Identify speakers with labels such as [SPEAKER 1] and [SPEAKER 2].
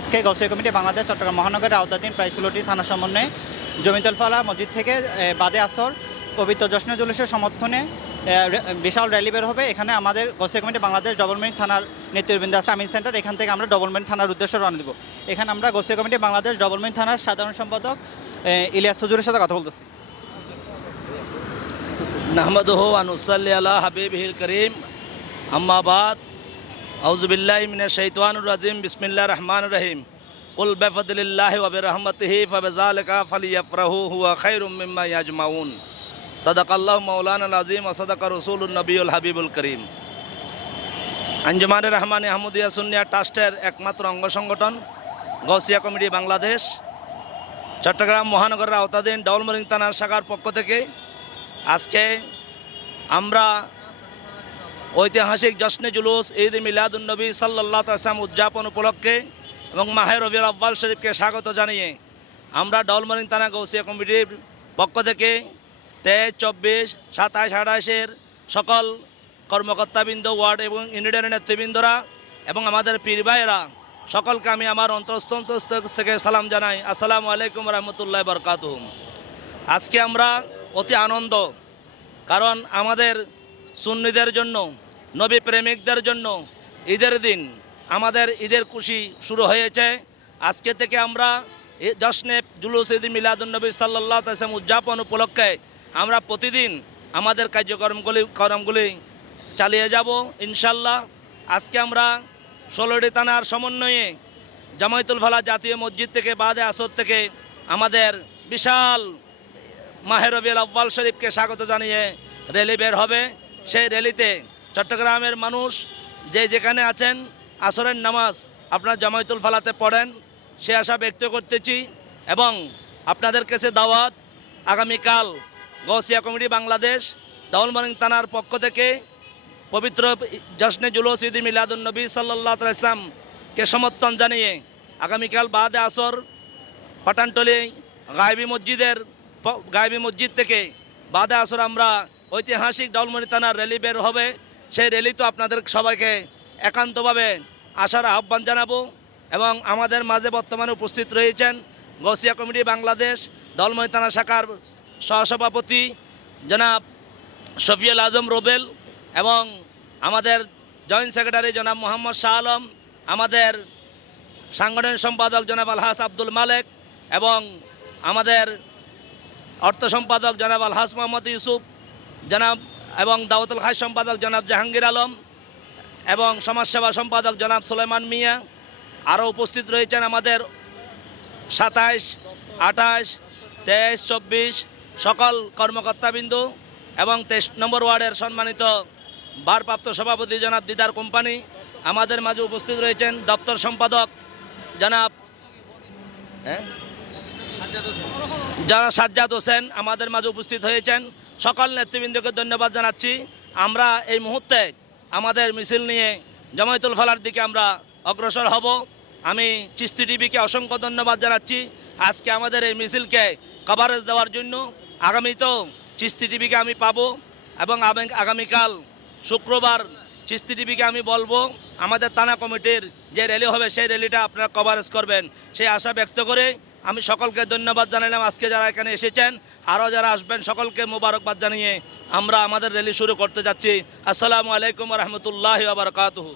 [SPEAKER 1] আজকে গৌসিয়া কমিটি বাংলাদেশ, চট্টগ্রাম মহানগরের আওতাধীন প্রায় ষোলোটি থানা সমন্বয়ে জমিতলফালা মসজিদ থেকে বাদে আসর, পবিত্র জশ্ন জুলুসের সমর্থনে বিশাল র্যালি বের হবে। এখানে আমাদের গোসিয়া কমিটি বাংলাদেশ ডবলমেন্ট থানার নেতৃবৃন্দ আছে, আমিন সেন্টার। এখান থেকে আমরা ডবলমেন্ট থানার উদ্দেশ্যে রওনা দেবো। এখানে আমরা গোসিয়া কমিটি বাংলাদেশ ডবলমেন্ট থানার সাধারণ সম্পাদক ইলিয়াস হজুরের সাথে কথা বলতেছি।
[SPEAKER 2] নাহমদ হো আনুসাল্লাহ হাবিব হিল করিম। আম্মাবাদ। আউজবিল্লাহ রাজিম বিসমিল্লা রহমান রহিম। কুল বেফদুলিল্লাহ ওবরহমতহি ফবজালকা ফলিয়াফরাহু, হুয়া খাইরুম মিম্মা ইয়াজমাউন। সাদাক আল্লাহ মৌলানা আজিম ও সদক রসুল নবীল হাবিবুল করিম। আঞ্জমান রহমান আহমদিয়া সুনিয়া ট্রাস্টের একমাত্র অঙ্গ সংগঠন গৌসিয়া কমিটি বাংলাদেশ। চট্টগ্রাম মহানগরের আওতাধীন ডলমরিং থানার শাখার পক্ষ থেকে আজকে আমরা ঐতিহাসিক জশ্নে জুলুস, ঈদ মিলাদুলনবী সাল্লাহ আসলাম উদযাপন উপলক্ষে এবং মাহের রবিউল আব্বাল শরীফকে স্বাগত জানিয়ে আমরা ডলমরিং থানা গৌসিয়া কমিটির পক্ষ থেকে তেইশ, চব্বিশ সাতাশ আঠাশের সকল কর্মকর্তাবৃন্দ, ওয়ার্ড এবং ইউনিয়নের নেতৃবৃন্দরা এবং আমাদের পীর ভাইয়েরা, সকলকে আমি আমার অন্তঃস্থ থেকে সালাম জানাই। আসসালামু আলাইকুম রহমতুল্লাহ বরকাতুম আজকে আমরা অতি আনন্দ, কারণ আমাদের সুন্নিদের জন্য, নবী প্রেমিকদের জন্য ঈদের দিন আমাদের ঈদের খুশি শুরু হয়েছে। আজকে থেকে আমরা জশ্নে জুলুস ঈদ মিলাদুলনবী সাল্লাহ তাসম উদযাপন উপলক্ষে আমরা প্রতিদিন আমাদের কার্যক্রমগুলি, কর্মগুলি চালিয়ে যাব ইনশাল্লাহ আজকে আমরা ষোলোটি থানার সমন্বয়ে জামাইতুল ভালা জাতীয় মসজিদ থেকে বাদে আসর থেকে আমাদের বিশাল মাহের রবিউল আব্বাল শরীফকে স্বাগত জানিয়ে র্যালি বের হবে। সেই র্যালিতে চট্টগ্রামের মানুষ যে যেখানে আছেন, আসরের নামাজ আপনার জামাইতুল ফালাতে পড়েন, সে আশা ব্যক্ত করতেছি এবং আপনাদের কাছে দাওয়াত আগামীকাল গৌসিয়া কমিটি বাংলাদেশ ডাউলমারিং থানার পক্ষ থেকে পবিত্র জশ্নে জুলুস ঈদ মিলাদুল নবী সাল্লাহ ইসলামকে সমর্থন জানিয়ে আগামীকাল বাদে আসর পাটানটলি গায়বী মসজিদের গায়বী মসজিদ থেকে বাদে আসর আমরা ঐতিহাসিক ডাউলমণি থানার র্যালি বের হবে। সেই র্যালি তো আপনাদের সবাইকে একান্তভাবে আসার আহ্বান জানাব এবং আমাদের মাঝে বর্তমানে উপস্থিত রয়েছেন গসিয়া কমিটি বাংলাদেশ ডলমণি থানা শাখার সহসভাপতি জনাব শফিউল আজম রোবেল এবং আমাদের জয়েন্ট সেক্রেটারি জনাব মোহাম্মদ শাহ আলম, আমাদের সাংগঠনিক সম্পাদক জনাব আলহাস আব্দুল মালেক এবং আমাদের অর্থ সম্পাদক জনাব আলহাস মোহাম্মদ ইউসুফ জনাব এবং দাওয়াতুল খাই সম্পাদক জনাব জাহাঙ্গীর আলম এবং সমাজসেবা সম্পাদক জনাব সুলেমান মিয়া আরও উপস্থিত রয়েছেন আমাদের সাতাইশ আঠাশ তেইশ, চব্বিশ সকল কর্মকর্তাবিন্দু এবং তেইশ নম্বর ওয়ার্ডের সম্মানিত ভারপ্রাপ্ত সভাপতি জনাব দিদার কোম্পানি। আমাদের মাঝে উপস্থিত রয়েছেন দপ্তর সম্পাদক জনাব হ্যাঁ? যারা সাজ্জাদ হোসেন আমাদের মাঝে উপস্থিত হয়েছেন, সকল নেতৃবৃন্দকে ধন্যবাদ জানাচ্ছি। আমরা এই মুহূর্তে আমাদের মিছিল নিয়ে জামায়াতুল ফালার দিকে আমরা অগ্রসর হব। আমি চিস্তি টিভিকে অসংখ্য ধন্যবাদ জানাচ্ছি। আজকে আমাদের এই মিছিলকে কভারেজ দেওয়ার জন্য আগামীতেও চিস্তি টিভিকে আমি পাবো এবং আগামী- আগামীকাল শুক্রবার চিস্তি টিভিকে আমি বলব, আমাদের থানা কমিটির যে র্যালি হবে সেই র্যালিটা আপনারা কভারেজ করবেন। সেই আশা ব্যক্ত করে আমি সকলকে ধন্যবাদ জানালাম আজকে যারা এখানে এসেছেন, আরও যারা আসবেন, সকলকে মোবারকবাদ জানিয়ে আমরা আমাদের র্যালি শুরু করতে যাচ্ছি। আসসালামু আলাইকুম রহমতুল্লাহ বারকাতহ।